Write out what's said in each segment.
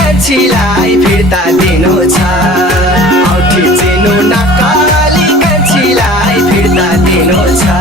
कान्छीलाई फिर्ता दिनु छ औठी चिनु नक्कली कान्छीलाई फिर्ता दिनु छ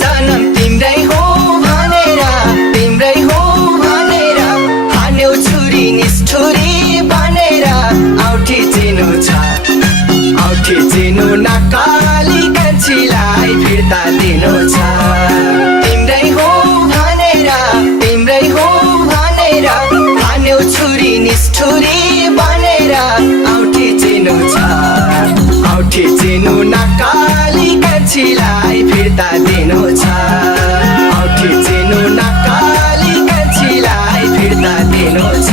जन्म तिम्रै हो भनेर हान्यौ छुरी निष्ठुरी बनेर औठी चिनु छ औठी चिनु नक्कली कान्छीलाई फिर्ता दिनु छ तिम्रै हो भनेर हान्यौ छुरी निष्ठुरी बनेर औठी चिनु छ औठी चिनु नक्कली कान्छीलाई फिर्ता दिनु छ औठी चिनु नक्कली कान्छीलाई फिर्ता दिनु छ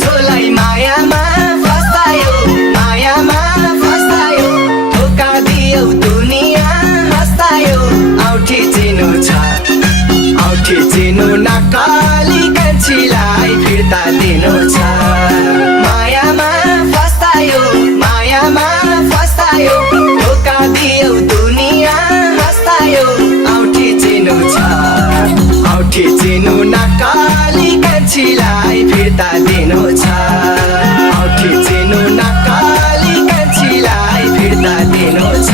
झोलाई मायामा फसायो धोका दियौ दुनिया हँसायो औठी चिनु छ औठी चिनु नक्कली कान्छीलाई फिर्ता दिनु छ मायामा फसायो धोका दियौ दुनिया हँसायो औठी चिनु छ औठी चिनु नक्कली कान्छीलाई फिर्ता दिनु छ औठी चिनु नक्कली कान्छीलाई फिर्ता दिनु छ